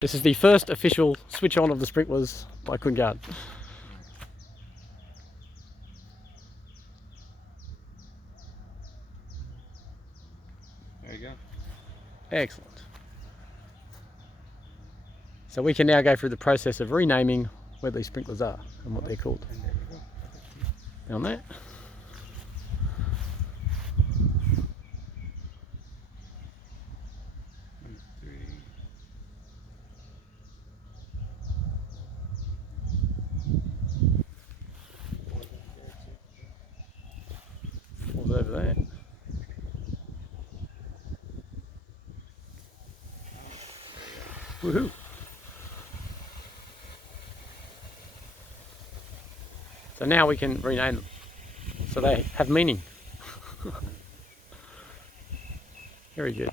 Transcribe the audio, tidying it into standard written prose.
This is the first official switch on of the sprinklers by Quingard. There you go. Excellent. So we can now go through the process of renaming where these sprinklers are and what they're called. And there we go. On that. Number 3. What's over there? Woohoo! So now we can rename them so they have meaning. Very good.